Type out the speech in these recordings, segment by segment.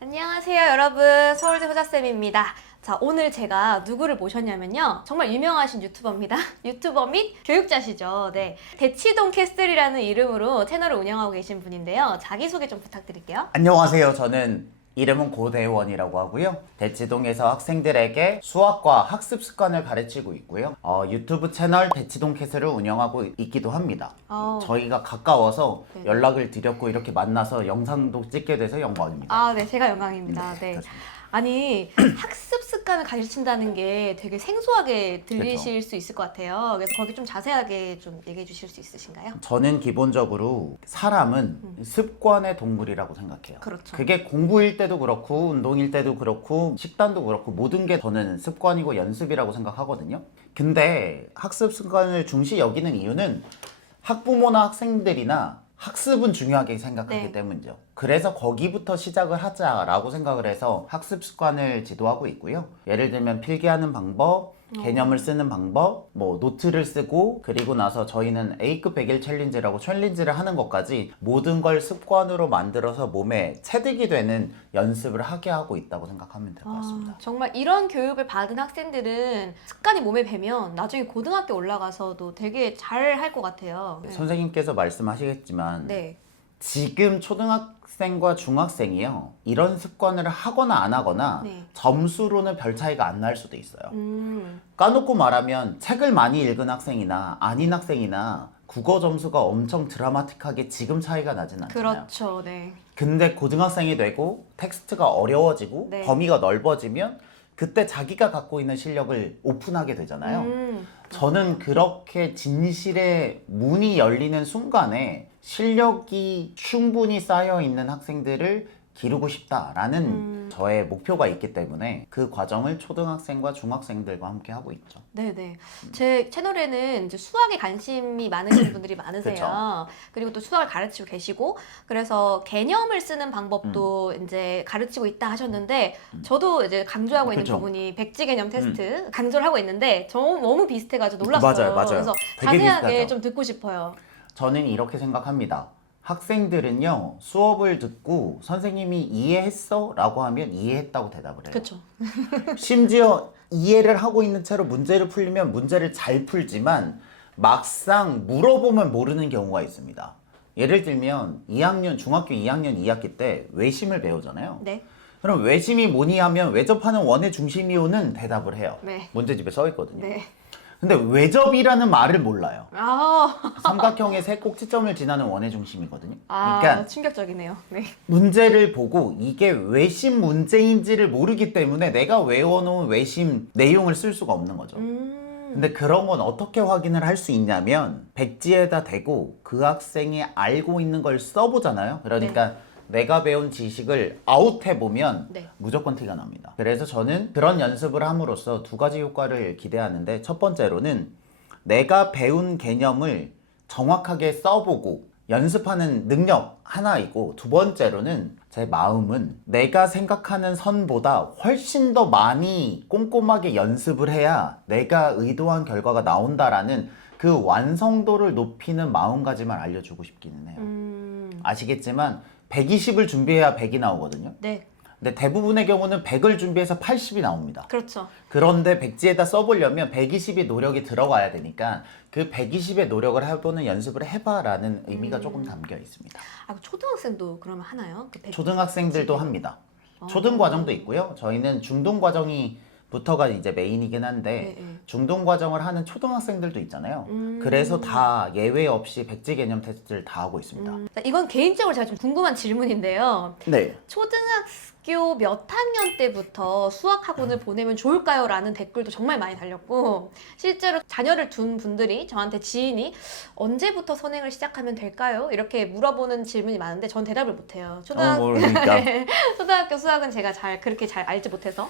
안녕하세요 여러분. 서울대 호자쌤입니다. 자 오늘 제가 누구를 모셨냐면요. 정말 유명하신 유튜버입니다. 유튜버 및 교육자시죠. 네. 대치동 캐슬이라는 이름으로 채널을 운영하고 계신 분인데요. 자기소개 좀 부탁드릴게요. 안녕하세요. 저는 이름은 고대원이라고 하고요. 대치동에서 학생들에게 수학과 학습 습관을 가르치고 있고요. 어, 유튜브 채널 대치동 캐슬을 운영하고 있기도 합니다. 어. 저희가 가까워서 네. 연락을 드렸고 이렇게 만나서 영상도 찍게 돼서 영광입니다. 아 네 제가 영광입니다 네, 네 그렇습니다. 아니 학습 습관을 가르친다는 게 되게 생소하게 들리실 수 있을 것 같아요 그래서 거기 좀 자세하게 좀 얘기해 주실 수 있으신가요? 저는 기본적으로 사람은 습관의 동물이라고 생각해요. 음. 그렇죠. 그게 공부일 때도 그렇고 운동일 때도 그렇고 식단도 그렇고 모든 게 저는 습관이고 연습이라고 생각하거든요. 근데 학습 습관을 중시 여기는 이유는 학부모나 학생들이나 학습은 중요하게 생각하기 네. 때문이죠. 그래서 거기부터 시작을 하자라고 생각을 해서 학습 습관을 지도하고 있고요. 예를 들면 필기하는 방법, 개념을 쓰는 방법, 뭐 노트를 쓰고 그리고 나서 저희는 A급 100일 챌린지라고 챌린지를 하는 것까지 모든 걸 습관으로 만들어서 몸에 체득이 되는 연습을 하게 하고 있다고 생각하면 될 것 같습니다. 아, 정말 이런 교육을 받은 학생들은 습관이 몸에 배면 나중에 고등학교 올라가서도 되게 잘 할 것 같아요. 네. 선생님께서 말씀하시겠지만 네. 지금 초등학생과 중학생이요 이런 습관을 하거나 안 하거나 네. 점수로는 별 차이가 안 날 수도 있어요. 음, 까놓고 말하면 책을 많이 읽은 학생이나 아닌 학생이나 국어 점수가 엄청 드라마틱하게 지금 차이가 나진 않잖아요. 그렇죠. 네. 근데 고등학생이 되고 텍스트가 어려워지고 네. 범위가 넓어지면 그때 자기가 갖고 있는 실력을 오픈하게 되잖아요. 음, 저는 그렇게 진실의 문이 열리는 순간에 실력이 충분히 쌓여 있는 학생들을 기르고 싶다라는 음. 저의 목표가 있기 때문에 그 과정을 초등학생과 중학생들과 함께 하고 있죠. 네네. 제 채널에는 이제 수학에 관심이 많으신 분들이 많으세요. 그쵸. 그리고 또 수학을 가르치고 계시고, 그래서 개념을 쓰는 방법도 이제 가르치고 있다 하셨는데, 저도 이제 강조하고 있는 음. 그쵸. 음. 부분이 백지 개념 테스트 강조를 하고 있는데, 저 너무 비슷해가지고 놀랐어요. 맞아요, 맞아요. 그래서 되게 자세하게 비슷하죠. 좀 듣고 싶어요. 저는 이렇게 생각합니다. 학생들은요, 수업을 듣고 선생님이 이해했어? 라고 하면 이해했다고 대답을 해요. 그렇죠. 심지어 이해를 하고 있는 채로 문제를 풀리면 문제를 잘 풀지만 막상 물어보면 모르는 경우가 있습니다. 예를 들면 2학년 중학교 2학년 2학기 때 외심을 배우잖아요. 네. 그럼 외심이 뭐니 하면 외접하는 원의 중심이요는 대답을 해요. 네. 문제집에 써 있거든요. 네. 근데 외접이라는 말을 몰라요. 아, 삼각형의 세 꼭지점을 지나는 원의 중심이거든요. 아 그러니까 충격적이네요. 네. 문제를 보고 이게 외심 문제인지를 모르기 때문에 내가 외워놓은 외심 내용을 쓸 수가 없는 거죠. 음, 근데 그런 건 어떻게 확인을 할 수 있냐면 백지에다 대고 그 학생이 알고 있는 걸 써보잖아요. 그러니까 내가 배운 지식을 아웃해 보면 네. 무조건 티가 납니다. 그래서 저는 그런 연습을 함으로써 두 가지 효과를 기대하는데 첫 번째로는 내가 배운 개념을 정확하게 써보고 연습하는 능력 하나이고 두 번째로는 제 마음은 내가 생각하는 선보다 훨씬 더 많이 꼼꼼하게 연습을 해야 내가 의도한 결과가 나온다라는 그 완성도를 높이는 마음가짐을 알려주고 싶기는 해요. 음, 아시겠지만 120을 준비해야 100이 나오거든요. 네. 근데 대부분의 경우는 100을 준비해서 80이 나옵니다. 그렇죠. 그런데 백지에다 써보려면 120의 노력이 들어가야 되니까 그 120의 노력을 해보는 연습을 해봐라는 의미가 조금 담겨 있습니다. 아, 그 초등학생도 그러면 하나요? 그 백- 초등학생들도 합니다. 초등 과정도 있고요. 저희는 중등 과정이 부터가 이제 메인이긴 한데 네, 네. 중등 과정을 하는 초등학생들도 있잖아요. 음. 그래서 다 예외 없이 백지 개념 테스트를 다 하고 있습니다. 음, 이건 개인적으로 제가 좀 궁금한 질문인데요. 네. 초등학교 몇 학년 때부터 수학 학원을 보내면 좋을까요? 라는 댓글도 정말 많이 달렸고, 실제로 자녀를 둔 분들이 저한테 지인이 언제부터 선행을 시작하면 될까요? 이렇게 물어보는 질문이 많은데 전 대답을 못해요. 초등학... 어, 모르니까. 초등학교 수학은 제가 잘 그렇게 잘 알지 못해서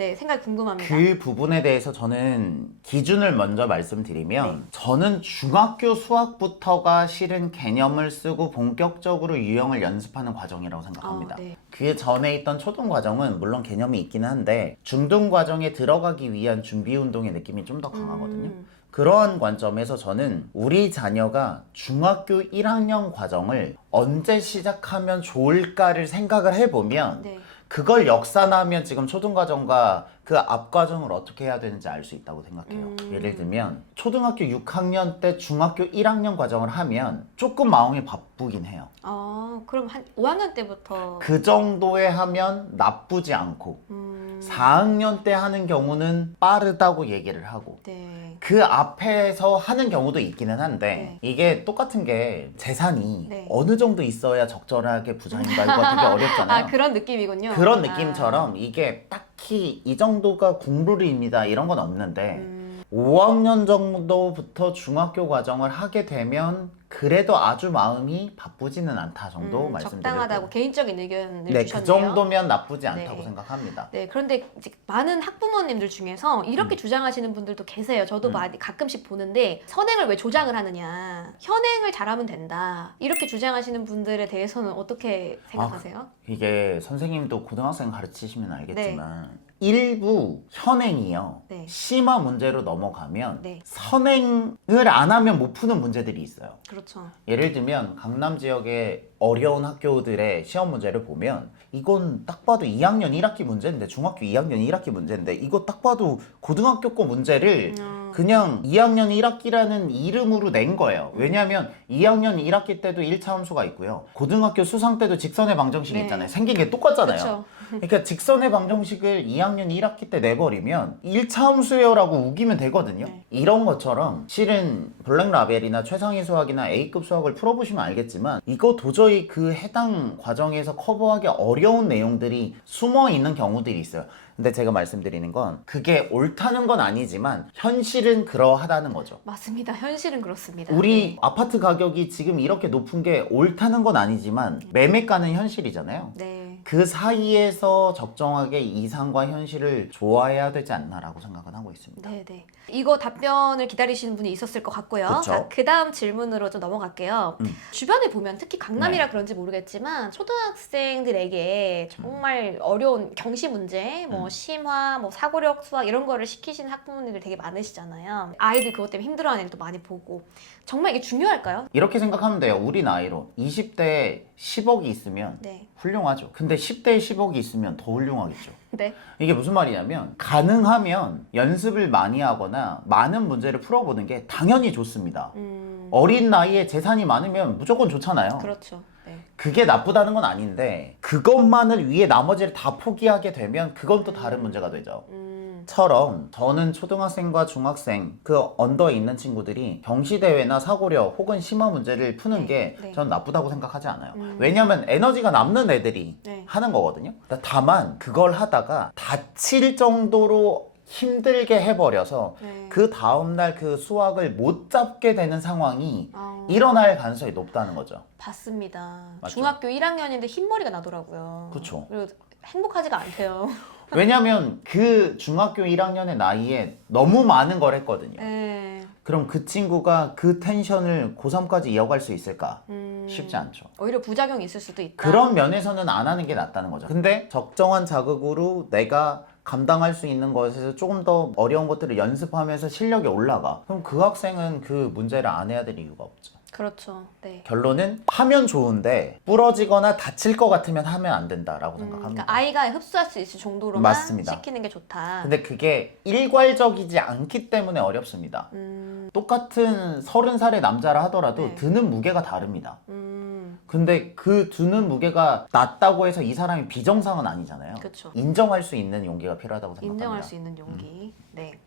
네 생각이 궁금합니다. 그 부분에 대해서 저는 기준을 먼저 말씀드리면 네. 저는 중학교 수학부터가 실은 개념을 쓰고 본격적으로 유형을 연습하는 과정이라고 생각합니다. 아, 네. 그 전에 있던 초등 과정은 물론 개념이 있기는 한데 중등 과정에 들어가기 위한 준비 운동의 느낌이 좀 더 강하거든요. 음. 그러한 관점에서 저는 우리 자녀가 중학교 1학년 과정을 언제 시작하면 좋을까를 생각을 해보면 네. 그걸 역산하면 지금 초등과정과 그 앞과정을 어떻게 해야 되는지 알 수 있다고 생각해요. 음. 예를 들면 초등학교 6학년 때 중학교 1학년 과정을 하면 조금 마음이 바쁘긴 해요. 아, 그럼 한 5학년 때부터 그 정도에 하면 나쁘지 않고 음, 4학년 때 하는 경우는 빠르다고 얘기를 하고 네. 그 앞에서 하는 경우도 있기는 한데 네. 이게 똑같은 게 재산이 네. 어느 정도 있어야 적절하게 부자인가 이거 되게 어렵잖아요. 아, 그런 느낌이군요. 그런 아. 느낌처럼 이게 딱히 이 정도가 공부를입니다 이런 건 없는데 음, 5학년 정도부터 중학교 과정을 하게 되면 그래도 아주 마음이 바쁘지는 않다 정도 음, 말씀드려요. 적당하다고 개인적인 의견을 네, 주셨네요. 그 정도면 나쁘지 않다고 네. 생각합니다. 네, 그런데 이제 많은 학부모님들 중에서 이렇게 주장하시는 분들도 계세요. 저도 음. 많이 가끔씩 보는데 선행을 왜 조장을 하느냐, 현행을 잘하면 된다. 이렇게 주장하시는 분들에 대해서는 어떻게 생각하세요? 이게 선생님도 고등학생 가르치시면 네. 알겠지만 일부 현행이요. 네. 심화 문제로 넘어가면 네. 선행을 안 하면 못 푸는 문제들이 있어요. 그렇죠. 예를 들면 강남 지역의 어려운 학교들의 시험 문제를 보면 이건 딱 봐도 2학년 1학기 문제인데 중학교 2학년 1학기 문제인데 이거 딱 봐도 고등학교 거 문제를 음, 그냥 2학년 1학기라는 이름으로 낸 거예요. 왜냐하면 2학년 1학기 때도 1차 함수가 있고요. 고등학교 수상 때도 직선의 방정식이 네. 있잖아요. 생긴 게 똑같잖아요. 그렇죠. 그러니까 직선의 방정식을 2학년 1학기 때 내버리면 1차 함수예요라고 우기면 되거든요. 네. 이런 것처럼 실은 블랙 라벨이나 최상위 수학이나 A급 수학을 풀어보시면 알겠지만 이거 도저히 그 해당 과정에서 커버하기 어려운 내용들이 숨어 있는 경우들이 있어요. 근데 제가 말씀드리는 건 그게 옳다는 건 아니지만 현실은 그러하다는 거죠. 맞습니다. 현실은 그렇습니다. 우리 아파트 가격이 지금 이렇게 높은 게 옳다는 건 아니지만 매매가는 현실이잖아요. 네. 그 사이에서 적정하게 이상과 현실을 좋아해야 되지 않나라고 생각은 하고 있습니다. 네, 네. 이거 답변을 기다리시는 분이 있었을 것 같고요. 그쵸. 자, 그 다음 질문으로 좀 넘어갈게요. 음. 주변에 보면 특히 강남이라 네. 그런지 모르겠지만 초등학생들에게 정말 어려운 경시 문제, 뭐 음. 심화, 뭐 사고력 수학 이런 거를 시키시는 학부모님들 되게 많으시잖아요. 아이들 그것 때문에 힘들어하는 애들도 많이 보고 정말 이게 중요할까요? 이렇게 생각하면 돼요. 우리 나이로 20대에 10억이 있으면 네. 훌륭하죠. 근데 10대에 10억이 있으면 더 훌륭하겠죠. 네. 이게 무슨 말이냐면 가능하면 연습을 많이 하거나 많은 문제를 풀어보는 게 당연히 좋습니다. 음. 어린 나이에 재산이 많으면 무조건 좋잖아요. 그렇죠. 네. 그게 나쁘다는 건 아닌데 그것만을 위해 나머지를 다 포기하게 되면 그건 또 다른 문제가 되죠. 음. 처럼 저는 초등학생과 중학생 그 언더에 있는 친구들이 경시대회나 사고력 혹은 심화 문제를 푸는 네, 게 네. 전 나쁘다고 생각하지 않아요. 음. 왜냐하면 에너지가 남는 애들이 네. 하는 거거든요. 다만 그걸 하다가 다칠 정도로 힘들게 해버려서 네. 그 다음날 그 수학을 못 잡게 되는 상황이 아, 일어날 가능성이 높다는 거죠. 봤습니다. 맞죠. 중학교 1학년인데 흰머리가 나더라고요. 그쵸. 그리고 행복하지가 않대요. 왜냐면 그 중학교 1학년의 나이에 너무 많은 걸 했거든요. 네. 그럼 그 친구가 그 텐션을 고3까지 이어갈 수 있을까? 음, 쉽지 않죠. 오히려 부작용이 있을 수도 있다. 그런 면에서는 안 하는 게 낫다는 거죠. 근데 적정한 자극으로 내가 감당할 수 있는 것에서 조금 더 어려운 것들을 연습하면서 실력이 올라가. 그럼 그 학생은 그 문제를 안 해야 될 이유가 없죠. 그렇죠. 네. 결론은 하면 좋은데 부러지거나 다칠 것 같으면 하면 안 된다라고 음, 생각합니다. 그러니까 아이가 흡수할 수 있을 정도로만 맞습니다. 시키는 게 좋다. 근데 그게 일괄적이지 않기 때문에 어렵습니다. 음, 똑같은 서른 살의 남자라 하더라도 네. 드는 무게가 다릅니다. 음, 근데 그 드는 무게가 낮다고 해서 이 사람이 비정상은 아니잖아요. 그렇죠. 인정할 수 있는 용기가 필요하다고 생각합니다. 인정할 수 있는 용기. 네.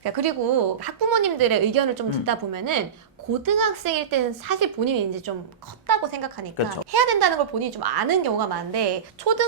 그러니까 그리고 학부모님들의 의견을 좀 음. 듣다 보면은 고등학생일 때는 사실 본인이 이제 좀 컸다고 생각하니까 그쵸. 해야 된다는 걸 본인이 좀 아는 경우가 많은데 초등,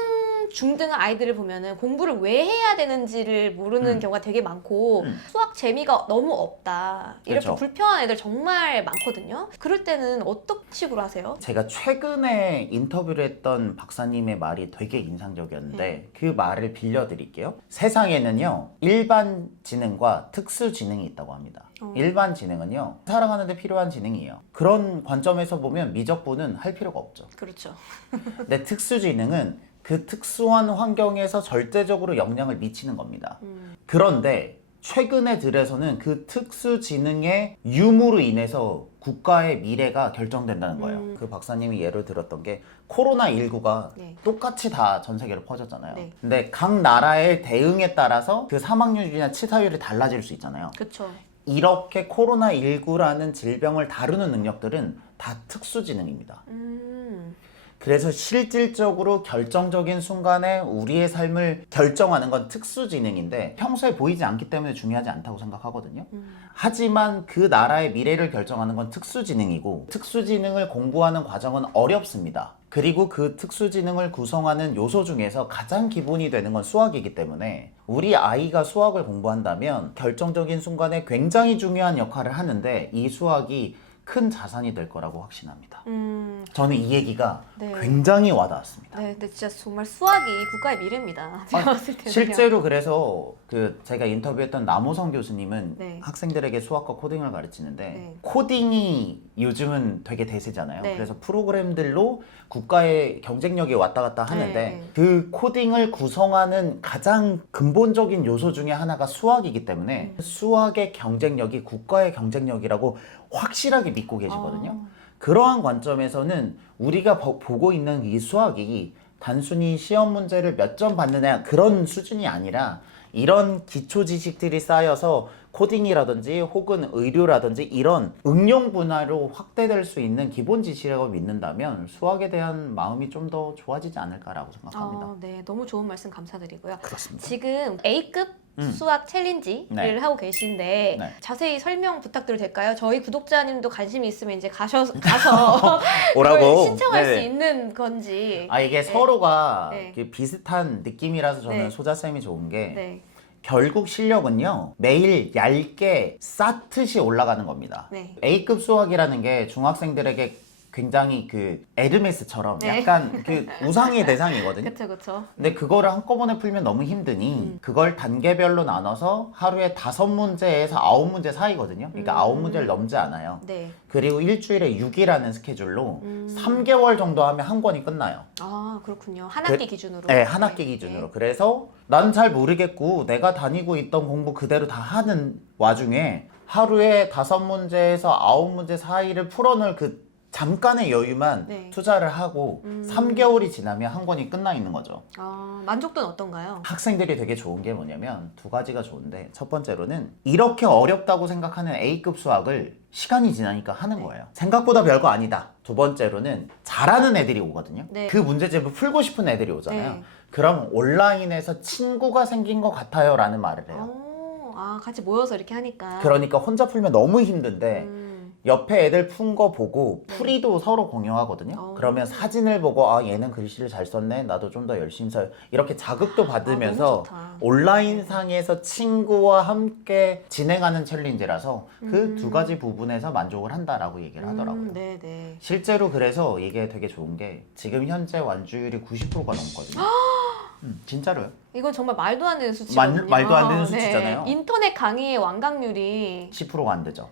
중등 아이들을 보면은 공부를 왜 해야 되는지를 모르는 음. 경우가 되게 많고 음. 수학 재미가 너무 없다 이렇게 그쵸. 불평하는 애들 정말 많거든요. 그럴 때는 어떤 식으로 하세요? 제가 최근에 인터뷰를 했던 박사님의 말이 되게 인상적이었는데 그 말을 빌려드릴게요. 세상에는요 일반 지능과 특수 지능이 있다고 합니다. 어. 일반 지능은요 살아가는데 필요한 지능이에요. 그런 관점에서 보면 미적분은 할 필요가 없죠. 그렇죠. 근데 특수 지능은 그 특수한 환경에서 절대적으로 영향을 미치는 겁니다. 음, 그런데 최근에 들어서는 그 특수 지능의 유무로 인해서 국가의 미래가 결정된다는 거예요. 음. 그 박사님이 예를 들었던 게 코로나 19가 네. 똑같이 다 전 세계로 퍼졌잖아요. 네. 근데 각 나라의 대응에 따라서 그 사망률이나 치사율이 달라질 수 있잖아요. 그쵸. 이렇게 코로나 19라는 질병을 다루는 능력들은 다 특수 지능입니다. 음. 그래서 실질적으로 결정적인 순간에 우리의 삶을 결정하는 건 특수지능인데 평소에 보이지 않기 때문에 중요하지 않다고 생각하거든요. 음. 하지만 그 나라의 미래를 결정하는 건 특수지능이고 특수지능을 공부하는 과정은 어렵습니다. 그리고 그 특수지능을 구성하는 요소 중에서 가장 기본이 되는 건 수학이기 때문에 우리 아이가 수학을 공부한다면 결정적인 순간에 굉장히 중요한 역할을 하는데 이 수학이 큰 자산이 될 거라고 확신합니다. 음. 저는 이 얘기가 네. 굉장히 와닿았습니다. 네, 근데 진짜 정말 수학이 국가의 미래입니다. 제가 아, 봤을 때는 실제로 그래서 그 제가 인터뷰했던 남호성 교수님은 네. 학생들에게 수학과 코딩을 가르치는데 네. 코딩이 요즘은 되게 대세잖아요. 네. 그래서 프로그램들로 국가의 경쟁력이 왔다 갔다 하는데 네, 네. 그 코딩을 구성하는 가장 근본적인 요소 중에 하나가 수학이기 때문에 음. 수학의 경쟁력이 국가의 경쟁력이라고 확실하게 믿고 계시거든요. 아. 그러한 관점에서는 우리가 보- 보고 있는 이 수학이 단순히 시험 문제를 몇 점 받느냐 그런 수준이 아니라 이런 기초 지식들이 쌓여서 코딩이라든지 혹은 의료라든지 이런 응용 분야로 확대될 수 있는 기본 지식이라고 믿는다면 수학에 대한 마음이 좀 더 좋아지지 않을까라고 생각합니다. 아, 네, 너무 좋은 말씀 감사드리고요. 그렇습니다. 지금 A급 음. 수학 챌린지를 네. 하고 계신데 네. 자세히 설명 부탁드려도 될까요? 저희 구독자님도 관심이 있으면 이제 가셔서 가서 오라고. 그걸 신청할 네네. 수 있는 건지. 아 이게 서로가 네. 이렇게 비슷한 느낌이라서 저는 네. 소자 쌤이 좋은 게 네, 결국 실력은요 매일 얇게 쌓듯이 올라가는 겁니다. 네. A급 수학이라는 게 중학생들에게 굉장히 그 에르메스처럼 네. 약간 그 우상의 대상이거든요. 그렇죠, 그렇죠. 근데 그거를 한꺼번에 풀면 너무 힘드니 음. 그걸 단계별로 나눠서 하루에 다섯 문제에서 아홉 문제 사이거든요. 그러니까 음. 아홉 문제를 넘지 않아요. 네. 그리고 일주일에 6이라는 스케줄로 음. 3개월 정도 하면 한 권이 끝나요. 아 그렇군요. 한 학기 기준으로. 네, 한 학기 기준으로. 네. 그래서 난 잘 모르겠고 내가 다니고 있던 공부 그대로 다 하는 와중에 하루에 다섯 문제에서 아홉 문제 사이를 풀어놓을 그 잠깐의 여유만 네. 투자를 하고 음. 3개월이 지나면 한 권이 끝나 있는 거죠. 아 만족도는 어떤가요? 학생들이 되게 좋은 게 뭐냐면 두 가지가 좋은데 첫 번째로는 이렇게 어렵다고 생각하는 A급 수학을 시간이 지나니까 하는 네. 거예요. 생각보다 별거 아니다. 두 번째로는 잘하는 애들이 오거든요. 네. 그 문제집을 풀고 싶은 애들이 오잖아요. 네. 그럼 온라인에서 친구가 생긴 것 같아요 라는 말을 해요. 오, 아 같이 모여서 이렇게 하니까. 그러니까 혼자 풀면 너무 힘든데 음, 옆에 애들 푼 거 보고 네. 풀이도 서로 공유하거든요. 어. 그러면 사진을 보고 아 얘는 글씨를 잘 썼네. 나도 좀 더 열심히 써요. 이렇게 자극도 아, 받으면서 좋다. 온라인 상에서 친구와 함께 진행하는 챌린지라서 그두 음. 가지 부분에서 만족을 한다라고 얘기를 하더라고요. 음, 네, 네. 실제로 그래서 이게 되게 좋은 게 지금 현재 완주율이 90%가 넘거든요. 음, 진짜로요? 이건 정말 말도 안 되는 수치거든요. 말도 안 되는 네. 수치잖아요. 인터넷 강의의 완강률이 10%가 안 되죠.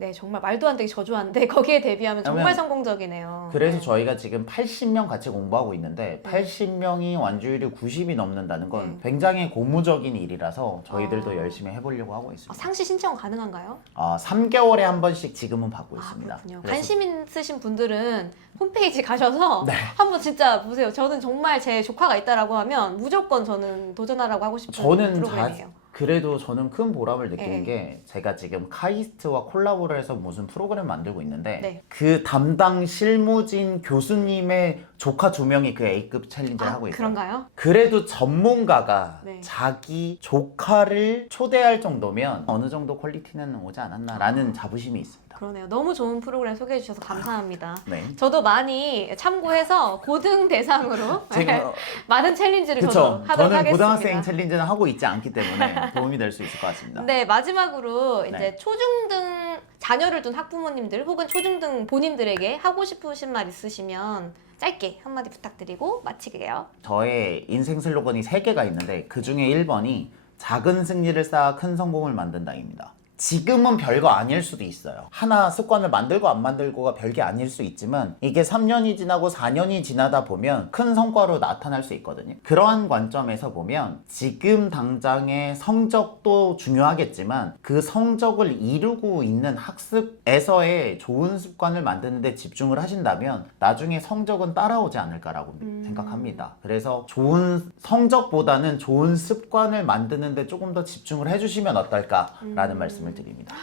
네 정말 말도 안 되게 저조한데 거기에 대비하면 정말 그러면- 성공적이네요. 그래서 네. 저희가 지금 80명 같이 공부하고 있는데 네. 80명이 완주율이 90이 넘는다는 건 네. 굉장히 고무적인 일이라서 저희들도 아. 열심히 해보려고 하고 아, 있습니다. 상시 신청 가능한가요? 아, 3개월에 한 번씩 지금은 받고 아 있습니다. 그렇군요. 그래서 관심 있으신 분들은 홈페이지 가셔서 네. 한번 진짜 보세요. 저는 정말 제 조카가 있다라고 하면 무조건 저는 도전하라고 하고 싶은 저는 프로그램이에요. 그래도 저는 큰 보람을 느끼는 네. 게 제가 지금 카이스트와 콜라보를 해서 무슨 프로그램 만들고 있는데 네. 그 담당 실무진 교수님의 조카 두 명이 그 A급 챌린지를 아, 하고 있어요. 그런가요? 그래도 전문가가 네. 자기 조카를 초대할 정도면 어느 정도 퀄리티는 오지 않았나라는 자부심이 있습니다. 그러네요. 너무 좋은 프로그램 소개해 주셔서 감사합니다. 네. 저도 많이 참고해서 고등 대상으로 지금 어, 많은 챌린지를 저도 그쵸. 하도록 저는 하겠습니다. 고등학생 챌린지는 하고 있지 않기 때문에 도움이 될 수 있을 것 같습니다. 네 마지막으로 이제 네. 초중등 자녀를 둔 학부모님들 혹은 초중등 본인들에게 하고 싶으신 말 있으시면 짧게 한마디 부탁드리고 마치게요. 저의 인생 슬로건이 세 개가 있는데 그 중에 1번이 작은 승리를 쌓아 큰 성공을 만든다입니다. 지금은 별거 아닐 수도 있어요. 하나 습관을 만들고 안 만들고가 별게 아닐 수 있지만 이게 3년이 지나고 4년이 지나다 보면 큰 성과로 나타날 수 있거든요. 그러한 관점에서 보면 지금 당장의 성적도 중요하겠지만 그 성적을 이루고 있는 학습에서의 좋은 습관을 만드는데 집중을 하신다면 나중에 성적은 따라오지 않을까라고 음. 생각합니다. 그래서 좋은 성적보다는 좋은 습관을 만드는데 조금 더 집중을 해주시면 어떨까라는 음. 말씀을 드립니다.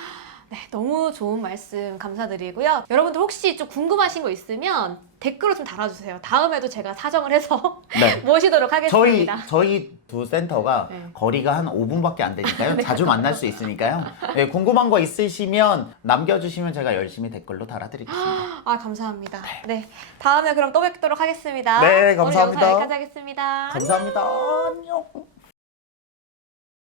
네, 너무 좋은 말씀 감사드리고요. 여러분들 혹시 좀 궁금하신 거 있으면 댓글로 좀 달아주세요. 다음에도 제가 사정을 해서 네. 모시도록 저희 하겠습니다. 저희 두 센터가 네. 거리가 한 5분밖에 안 되니까요. 자주 만날 수 있으니까요. 네, 궁금한 거 있으시면 남겨주시면 제가 열심히 댓글로 달아드리겠습니다. 아 감사합니다. 네, 다음에 그럼 또 뵙도록 하겠습니다. 네, 오늘 감사합니다. 영상 여기까지 하겠습니다. 감사합니다. 안녕.